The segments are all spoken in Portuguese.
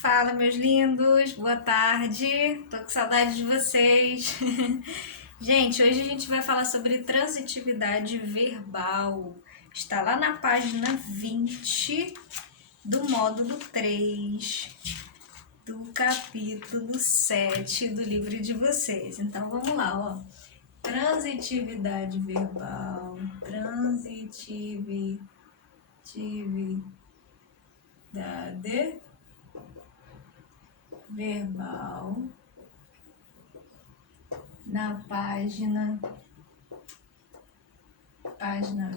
Fala, meus lindos, boa tarde, tô com saudade de vocês. Gente, hoje a gente vai falar sobre transitividade verbal. Está lá na página 20 do módulo 3 do capítulo 7 do livro de vocês. Então vamos lá, ó. Transitividade verbal, transitividade verbal na página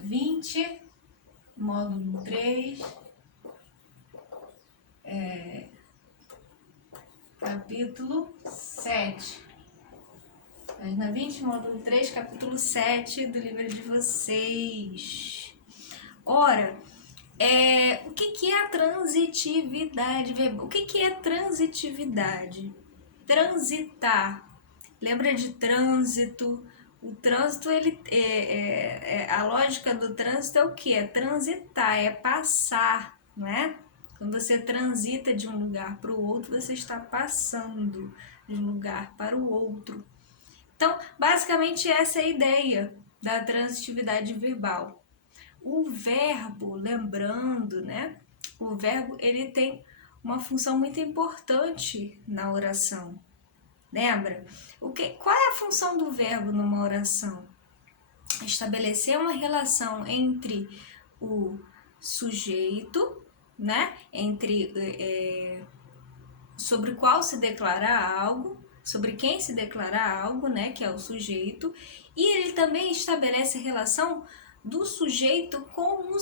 20, módulo 3, capítulo 7. Página 20, módulo 3, capítulo 7 do livro de vocês. Ora, o que é a transitividade verbal? O que é transitividade? Transitar. Lembra de trânsito? O trânsito, a lógica do trânsito é o que? É transitar, é passar, não é? Quando você transita de um lugar para o outro, você está passando de um lugar para o outro. Então, basicamente essa é a ideia da transitividade verbal. O verbo, lembrando, né? O verbo, ele tem uma função muito importante na oração. Lembra? Qual é a função do verbo numa oração? Estabelecer uma relação entre o sujeito, né? Sobre qual se declara algo, sobre quem se declara algo, né? Que é o sujeito. E ele também estabelece a relação do sujeito com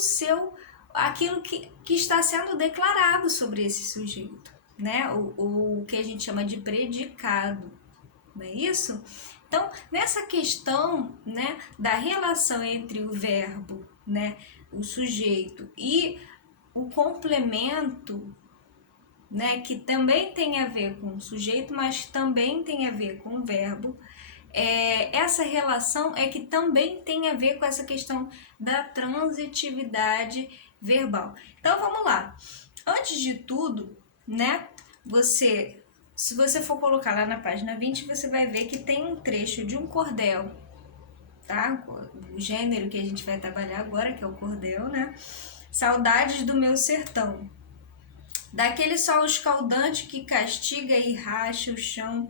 aquilo que está sendo declarado sobre esse sujeito, né? O que a gente chama de predicado, não é isso? Então, nessa questão, né, da relação entre o verbo, né, o sujeito e o complemento, né, que também tem a ver com o sujeito, mas também tem a ver com o verbo, essa relação é que também tem a ver com essa questão da transitividade verbal. Então, vamos lá. Antes de tudo, né, se você for colocar lá na página 20, você vai ver que tem um trecho de um cordel, tá? O gênero que a gente vai trabalhar agora, que é o cordel, né? Saudades do meu sertão. Daquele sol escaldante que castiga e racha o chão,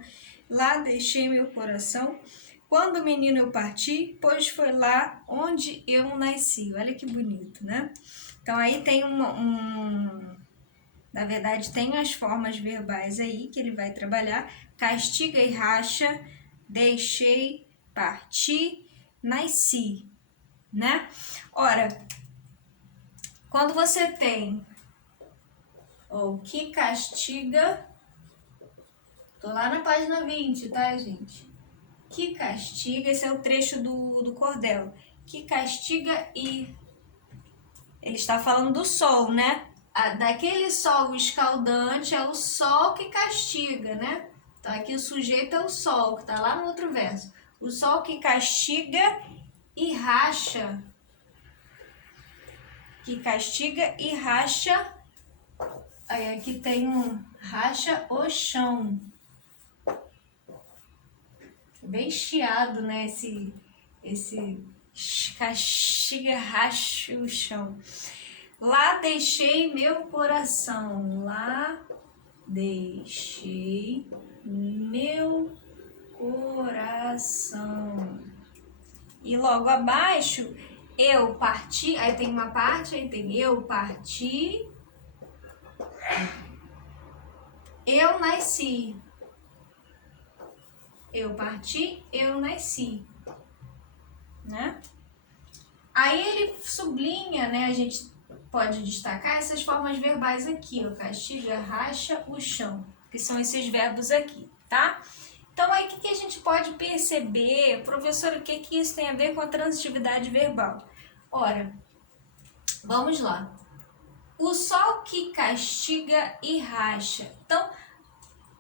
lá deixei meu coração. Quando menino eu parti, pois foi lá onde eu nasci. Olha que bonito, né? Então aí tem na verdade, tem as formas verbais aí que ele vai trabalhar. Castiga e racha, deixei, parti, nasci, né? Ora, quando você tem o que castiga, tô lá na página 20, tá, gente? Que castiga, esse é o trecho do cordel. Que castiga e... Ele está falando do sol, né? Daquele sol escaldante é o sol que castiga, né? Então aqui o sujeito é o sol, que tá lá no outro verso. O sol que castiga e racha. Que castiga e racha. Aí aqui tem racha o chão. Bem chiado, né? Esse castiga, racha o chão. Lá deixei meu coração, lá deixei meu coração. E logo abaixo, eu parti, aí tem uma parte, aí tem eu parti, eu nasci. Eu parti, eu nasci, né? Aí ele sublinha, né? A gente pode destacar essas formas verbais aqui, ó, castiga, racha, o chão, que são esses verbos aqui, tá? Então aí o que a gente pode perceber, professor, o que isso tem a ver com a transitividade verbal? Ora, vamos lá. O sol que castiga e racha. Então,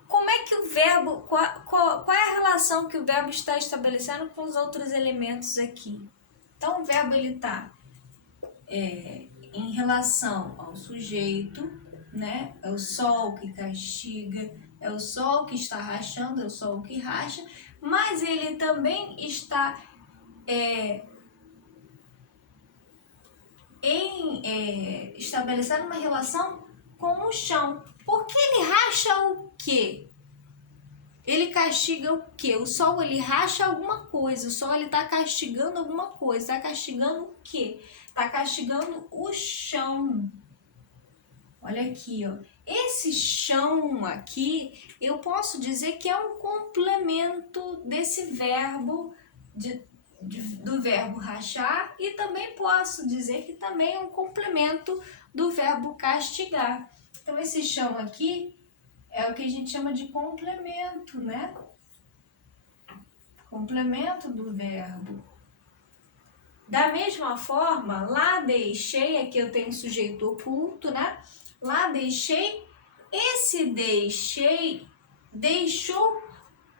como é que o verbo, qual é a relação que o verbo está estabelecendo com os outros elementos aqui? Então, o verbo ele está em relação ao sujeito, né? É o sol que castiga, é o sol que está rachando, é o sol que racha, mas ele também está estabelecendo uma relação com o chão. Porque ele racha o quê? Ele castiga o quê? O sol, ele racha alguma coisa. O sol, ele está castigando alguma coisa. Está castigando o quê? Está castigando o chão. Olha aqui, ó. Esse chão aqui, eu posso dizer que é um complemento desse verbo, do verbo rachar, e também posso dizer que também é um complemento do verbo castigar. Então, esse chão aqui é o que a gente chama de complemento, né? Complemento do verbo. Da mesma forma, lá deixei, aqui eu tenho sujeito oculto, né? Lá deixei, esse deixei, deixou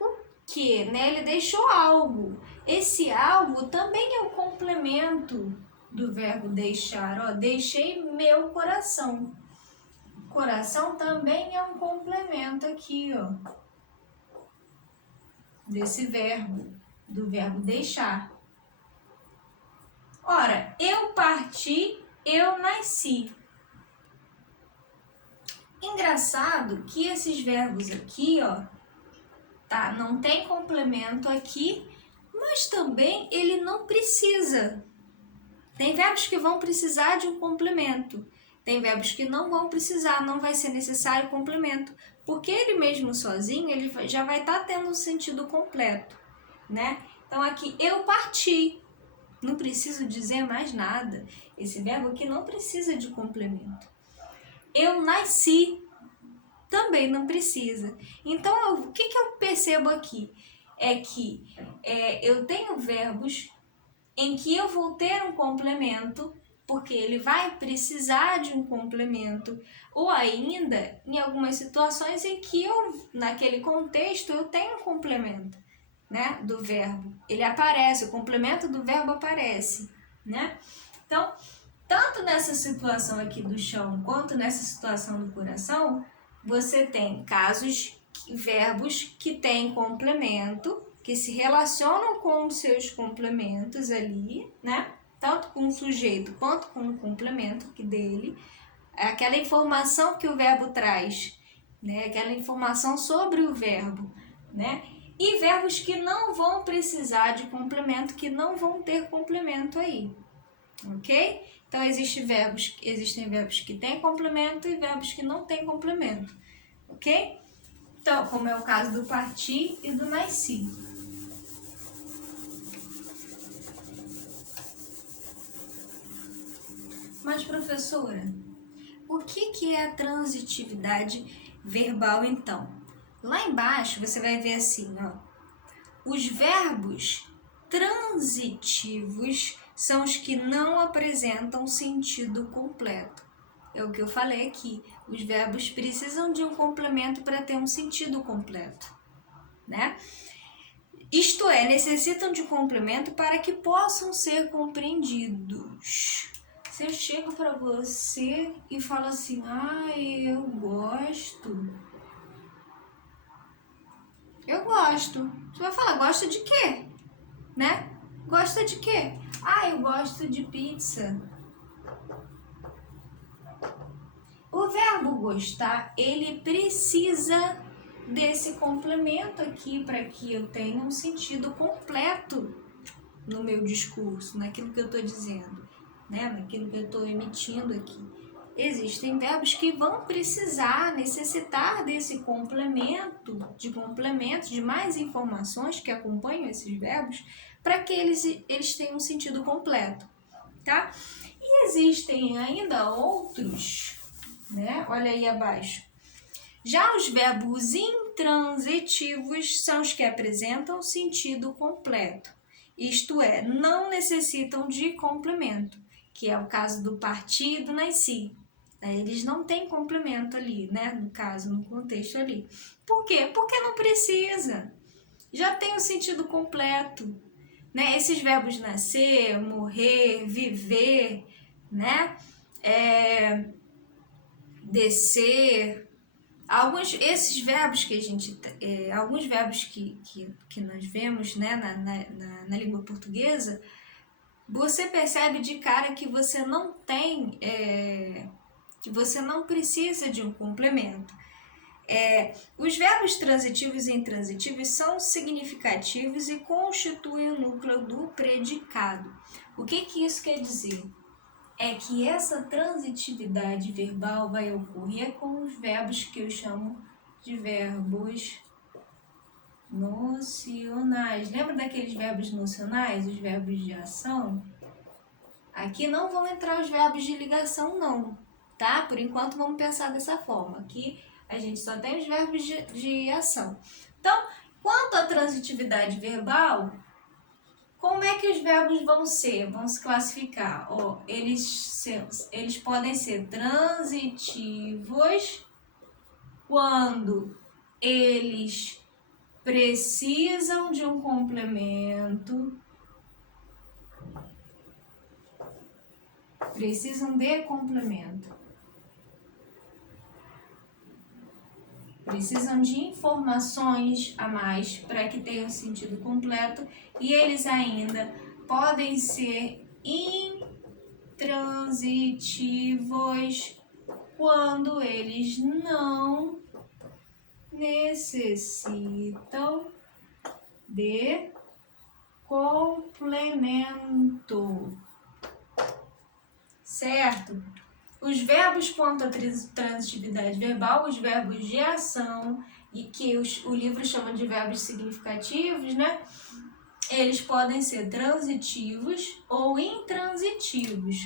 o quê, né? Ele deixou algo. Esse algo também é um complemento do verbo deixar, ó. Deixei meu coração. Coração também é um complemento aqui, ó, desse verbo, do verbo deixar. Ora, eu parti, eu nasci. Engraçado que esses verbos aqui, ó, tá? Não tem complemento aqui, mas também ele não precisa. Tem verbos que vão precisar de um complemento. Tem verbos que não vão precisar, não vai ser necessário complemento. Porque ele mesmo sozinho, ele já vai estar tendo um sentido completo, né? Então aqui, eu parti. Não preciso dizer mais nada. Esse verbo aqui não precisa de complemento. Eu nasci. Também não precisa. Então, o que eu percebo aqui? É que eu tenho verbos em que eu vou ter um complemento, porque ele vai precisar de um complemento, ou ainda em algumas situações em que eu, naquele contexto, eu tenho um complemento, né, do verbo. Ele aparece, o complemento do verbo aparece, né? Então, tanto nessa situação aqui do chão, quanto nessa situação do coração, você tem verbos que têm complemento, que se relacionam com os seus complementos ali, né? Tanto com o sujeito quanto com o complemento dele. Aquela informação que o verbo traz, né? Aquela informação sobre o verbo, né? E verbos que não vão precisar de complemento, que não vão ter complemento aí, ok? Então, existem verbos que têm complemento e verbos que não têm complemento, ok? Então, como é o caso do partir e do nasci. Mas, professora, o que é a transitividade verbal, então? Lá embaixo, você vai ver assim, ó. Os verbos transitivos são os que não apresentam sentido completo. É o que eu falei aqui. Os verbos precisam de um complemento para ter um sentido completo, né? Isto é, necessitam de um complemento para que possam ser compreendidos. Se eu chego para você e falo assim, eu gosto. Eu gosto. Você vai falar, gosta de quê? Né? Gosta de quê? Eu gosto de pizza. O verbo gostar, ele precisa desse complemento aqui para que eu tenha um sentido completo no meu discurso, naquilo que eu estou dizendo, né? Naquilo que eu estou emitindo aqui. Existem verbos que vão necessitar desse complemento, de mais informações que acompanham esses verbos, para que eles tenham um sentido completo, tá? E existem ainda outros, né? Olha aí abaixo. Já os verbos intransitivos são os que apresentam sentido completo, isto é, não necessitam de complemento, que é o caso do partir e do nasci. Eles não têm complemento ali, né? No caso, no contexto ali. Por quê? Porque não precisa. Já tem o sentido completo, né? Esses verbos nascer, morrer, viver, né? descer. Esses verbos que a gente, alguns verbos que nós vemos, né, na língua portuguesa, você percebe de cara que você não tem, que você não precisa de um complemento. Os verbos transitivos e intransitivos são significativos e constituem o núcleo do predicado. O que isso quer dizer? É que essa transitividade verbal vai ocorrer com os verbos que eu chamo de verbos nocionais. Lembra daqueles verbos nocionais, os verbos de ação? Aqui não vão entrar os verbos de ligação não, tá? Por enquanto vamos pensar dessa forma. Aqui a gente só tem os verbos de ação. Então, quanto à transitividade verbal, como é que os verbos vão se classificar? Eles podem ser transitivos quando eles precisam de um complemento, precisam de complemento, precisam de informações a mais para que tenham sentido completo, e eles ainda podem ser intransitivos quando eles não necessitam de complemento, certo? Os verbos quanto à transitividade verbal, os verbos de ação, e que o livro chama de verbos significativos, né? Eles podem ser transitivos ou intransitivos.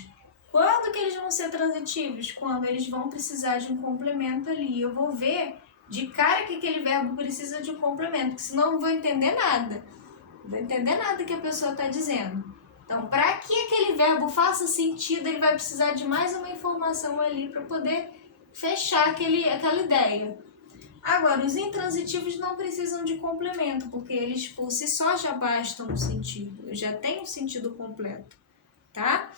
Quando que eles vão ser transitivos? Quando eles vão precisar de um complemento ali. Eu vou ver de cara que aquele verbo precisa de um complemento, porque senão eu não vou entender nada. Não vou entender nada que a pessoa está dizendo. Então, para que aquele verbo faça sentido, ele vai precisar de mais uma informação ali para poder fechar aquela ideia. Agora, os intransitivos não precisam de complemento, porque eles por si só já bastam no sentido, já tem um sentido completo, tá?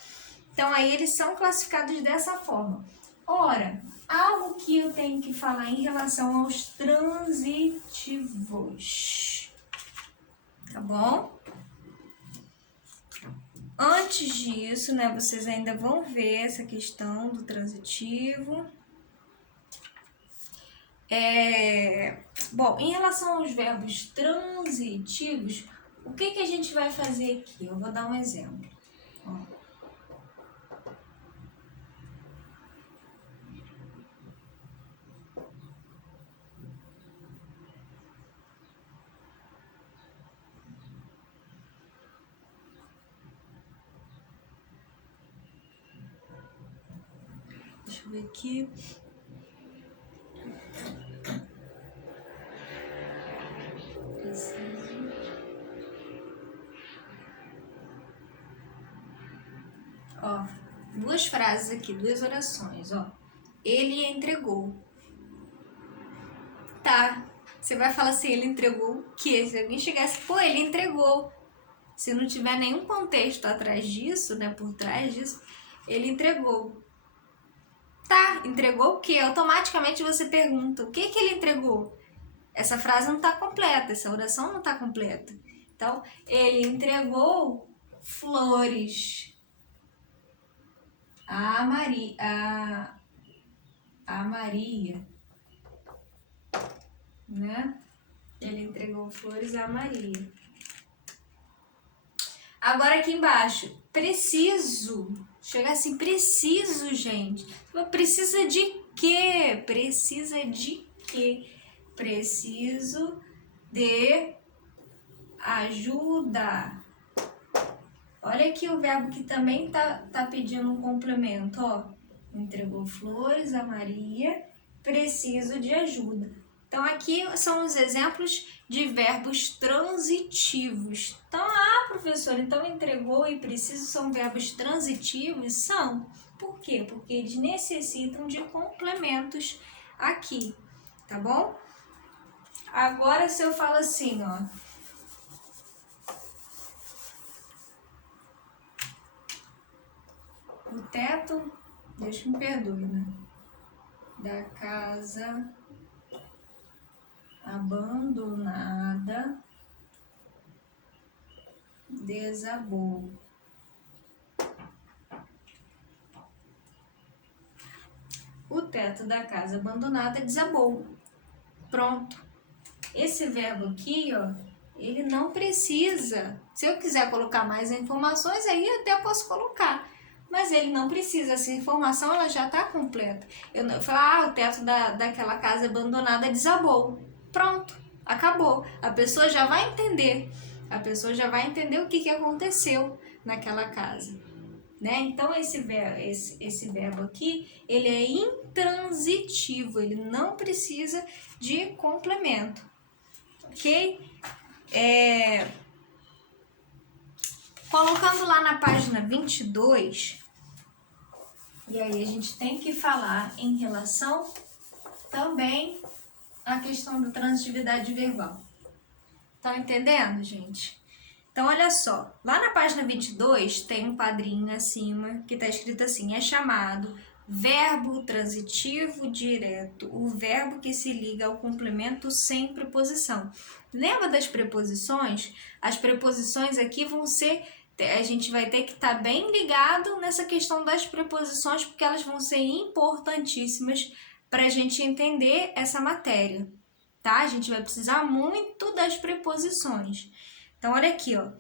Então, aí eles são classificados dessa forma. Ora, algo que eu tenho que falar em relação aos transitivos, tá bom? Antes disso, né, vocês ainda vão ver essa questão do transitivo. Bom, em relação aos verbos transitivos, o que a gente vai fazer aqui? Eu vou dar um exemplo. Ó. Deixa eu ver aqui. Ó, duas frases aqui, duas orações, ó. Ele entregou. Tá, você vai falar assim, ele entregou o quê? Se alguém chegasse, pô, ele entregou. Se não tiver nenhum contexto atrás disso, né, por trás disso, ele entregou. Tá, entregou o quê? Automaticamente você pergunta, o que ele entregou? Essa frase não está completa, essa oração não está completa. Então, ele entregou flores a Maria, né? Ele entregou flores a Maria. Agora aqui embaixo, preciso. Chega assim, preciso, gente. Precisa de quê? Precisa de quê? Preciso de ajuda. Olha aqui o verbo que também tá pedindo um complemento, ó. Entregou flores a Maria, preciso de ajuda. Então, aqui são os exemplos de verbos transitivos. Então, professor, então entregou e preciso são verbos transitivos? São. Por quê? Porque eles necessitam de complementos aqui, tá bom? Agora, se eu falo assim, ó. O teto, Deus me perdoe, né? da casa abandonada desabou. O teto da casa abandonada desabou. Pronto. Esse verbo aqui, ó, ele não precisa. Se eu quiser colocar mais informações, aí eu até posso colocar. Mas ele não precisa. Essa informação, ela já está completa. Eu falo, o teto daquela casa abandonada desabou. Pronto. Acabou. A pessoa já vai entender. A pessoa já vai entender o que aconteceu naquela casa. Né? Então, esse verbo aqui, ele é intransitivo, ele não precisa de complemento, ok? Colocando lá na página 22, e aí a gente tem que falar em relação também à questão da transitividade verbal. Tá entendendo, gente? Então, olha só, lá na página 22 tem um quadrinho acima que está escrito assim, é chamado verbo transitivo direto, o verbo que se liga ao complemento sem preposição. Lembra das preposições? As preposições aqui vão ser, a gente vai ter que estar bem ligado nessa questão das preposições, porque elas vão ser importantíssimas para a gente entender essa matéria, tá? A gente vai precisar muito das preposições. Então, olha aqui, ó.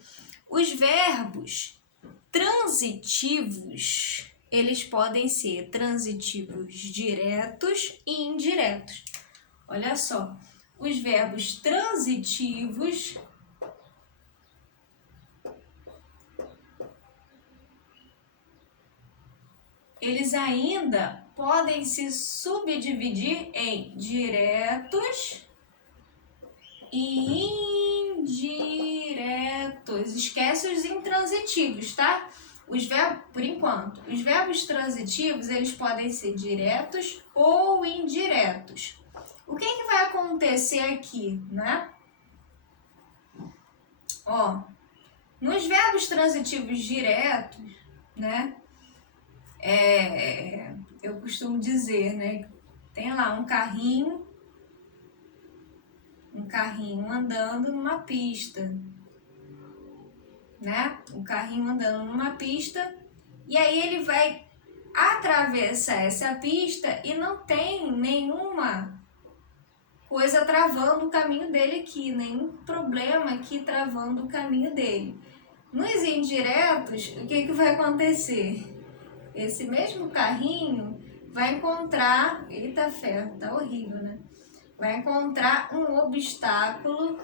Os verbos transitivos, eles podem ser transitivos diretos e indiretos. Olha só, os verbos transitivos eles ainda podem se subdividir em diretos e indiretos. Esquece os intransitivos, tá? Os verbos, por enquanto, os verbos transitivos, eles podem ser diretos ou indiretos. O que vai acontecer aqui, né? Ó, nos verbos transitivos diretos, né? Eu costumo dizer, né? Tem lá um carrinho andando numa pista, né? O carrinho andando numa pista, e aí ele vai atravessar essa pista e não tem nenhuma coisa travando o caminho dele aqui, nenhum problema aqui travando o caminho dele. Nos indiretos, o que vai acontecer? Esse mesmo carrinho vai encontrar, eita ferro, tá horrível, né? Vai encontrar um obstáculo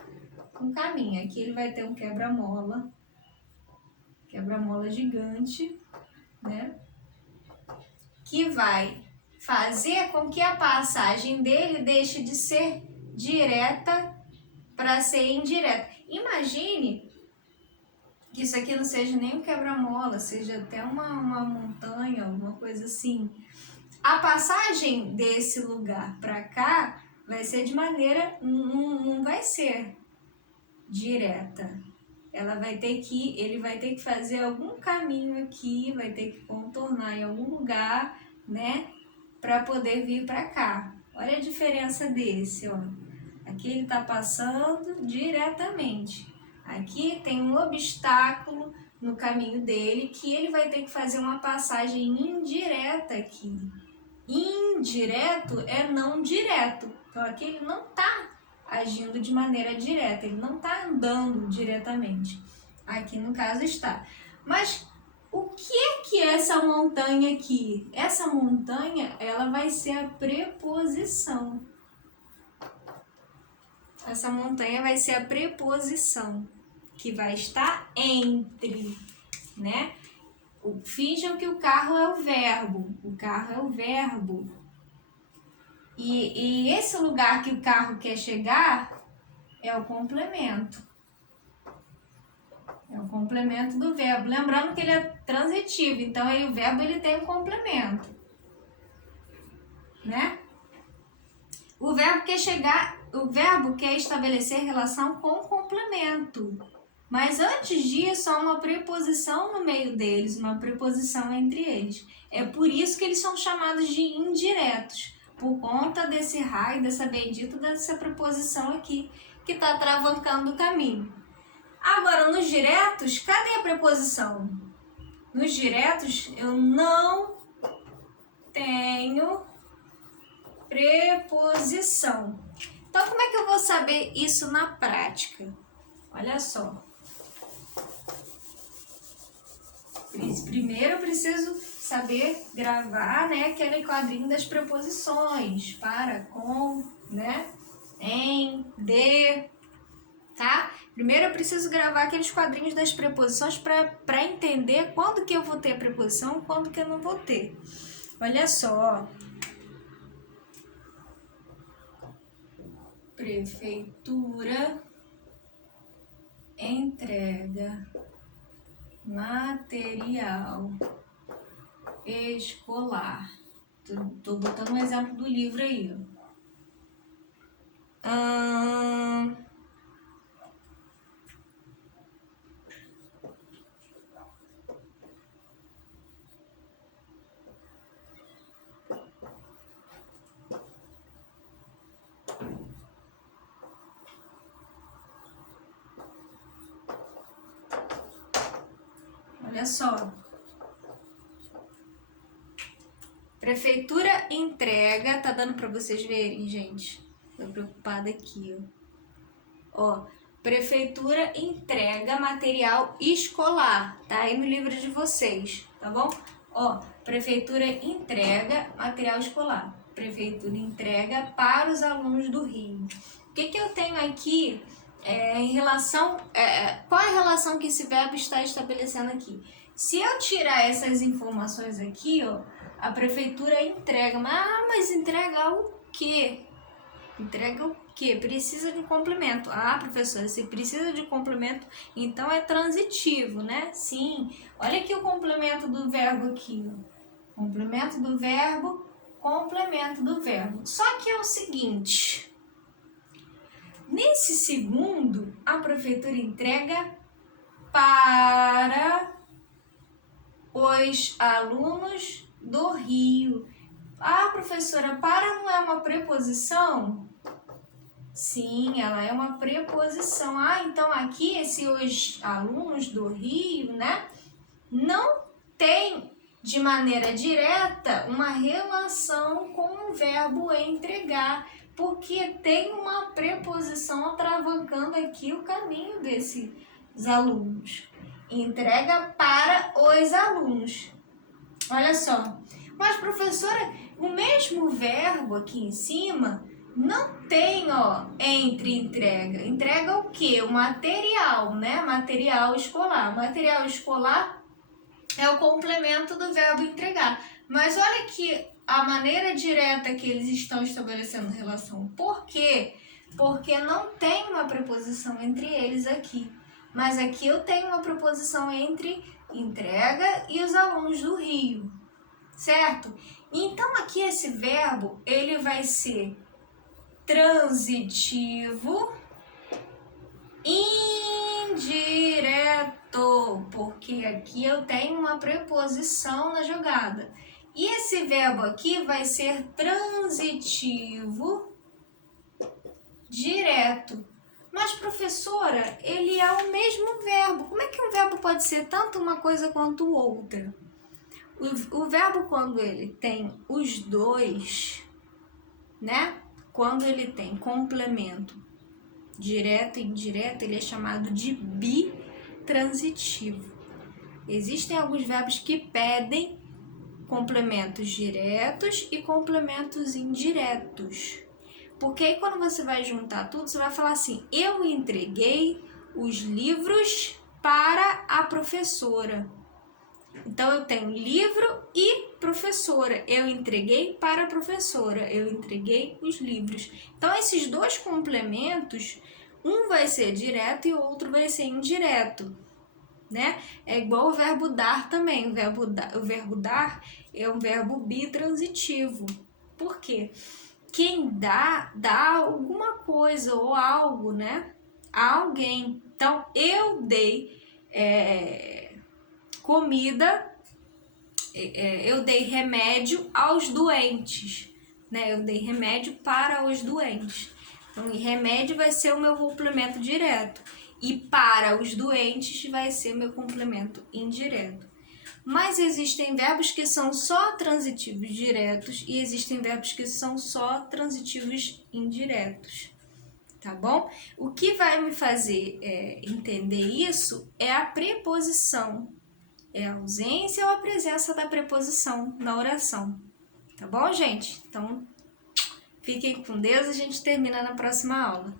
no caminho. Aqui ele vai ter um quebra-mola gigante, né? Que vai fazer com que a passagem dele deixe de ser direta para ser indireta. Imagine que isso aqui não seja nem um quebra-mola, seja até uma montanha, alguma coisa assim. A passagem desse lugar para cá vai ser de maneira, não vai ser direta. Ele vai ter que fazer algum caminho aqui, vai ter que contornar em algum lugar, né, para poder vir para cá. Olha a diferença desse, ó. Aqui ele tá passando diretamente. Aqui tem um obstáculo no caminho dele que ele vai ter que fazer uma passagem indireta aqui. Indireto é não direto. Então aqui ele não tá agindo de maneira direta, ele não está andando diretamente. Aqui no caso está. Mas o que é essa montanha aqui? Essa montanha, ela vai ser a preposição. Essa montanha vai ser a preposição, que vai estar entre, né? Finjam que o carro é o verbo. O carro é o verbo. E esse lugar que o carro quer chegar é o complemento. É o complemento do verbo. Lembrando que ele é transitivo, então o verbo ele tem um complemento, né? O verbo quer estabelecer relação com o complemento. Mas antes disso, há uma preposição no meio deles, uma preposição entre eles. É por isso que eles são chamados de indiretos. por conta desse raio, dessa bendita, dessa preposição aqui, que está travancando o caminho. Agora, nos diretos, cadê a preposição? Nos diretos, eu não tenho preposição. Então, como é que eu vou saber isso na prática? Olha só. Primeiro eu preciso saber gravar, né, aquele quadrinho das preposições. Para, com, né, em, de, tá? Primeiro eu preciso gravar aqueles quadrinhos das preposições para entender quando que eu vou ter a preposição e quando que eu não vou ter. Olha só. Prefeitura entrega material escolar. Tô botando um exemplo do livro aí. Olha só. Prefeitura entrega, tá dando para vocês verem, gente? Tô preocupada aqui, ó. Prefeitura entrega material escolar, tá aí no livro de vocês, tá bom? Ó, prefeitura entrega material escolar. Prefeitura entrega para os alunos do Rio. O que que eu tenho aqui em relação... qual é a relação que esse verbo está estabelecendo aqui? Se eu tirar essas informações aqui, ó, a prefeitura entrega. Mas entrega o quê? Entrega o quê? Precisa de complemento. Ah, professora, se precisa de complemento, então é transitivo, né? Sim. Olha aqui o complemento do verbo aqui. Ó. Complemento do verbo, complemento do verbo. Só que é o seguinte. Nesse segundo, a prefeitura entrega para os alunos do Rio. Ah, professora, para não é uma preposição? Sim, ela é uma preposição. Ah, então aqui os alunos do Rio, né, não tem de maneira direta uma relação com o verbo entregar, porque tem uma preposição atravancando aqui o caminho desses alunos. Entrega para os alunos. Olha só. Mas, professora, o mesmo verbo aqui em cima não tem, ó, entre entrega. Entrega o quê? O material, né? Material escolar. Material escolar é o complemento do verbo entregar. Mas olha que a maneira direta que eles estão estabelecendo relação. Por quê? Porque não tem uma preposição entre eles aqui. Mas aqui eu tenho uma preposição entre entrega e os alunos do Rio, certo? Então aqui esse verbo, ele vai ser transitivo indireto, porque aqui eu tenho uma preposição na jogada. E esse verbo aqui vai ser transitivo direto. Mas, professora, ele é o mesmo verbo. Como é que um verbo pode ser tanto uma coisa quanto outra? O verbo, quando ele tem os dois, né? Quando ele tem complemento direto e indireto, ele é chamado de bitransitivo. Existem alguns verbos que pedem complementos diretos e complementos indiretos. Porque aí quando você vai juntar tudo, você vai falar assim: eu entreguei os livros para a professora. Então eu tenho livro e professora. Eu entreguei para a professora. Eu entreguei os livros. Então esses dois complementos, um vai ser direto e o outro vai ser indireto, né? É igual o verbo dar também. O verbo dar é um verbo bitransitivo. Por quê? Quem dá alguma coisa ou algo, né? A alguém. Então, eu dei comida, eu dei remédio aos doentes, né? Eu dei remédio para os doentes. Então, remédio vai ser o meu complemento direto. E para os doentes vai ser o meu complemento indireto. Mas existem verbos que são só transitivos diretos e existem verbos que são só transitivos indiretos. Tá bom? O que vai me fazer entender isso é a preposição. É a ausência ou a presença da preposição na oração. Tá bom, gente? Então, fiquem com Deus, a gente termina na próxima aula.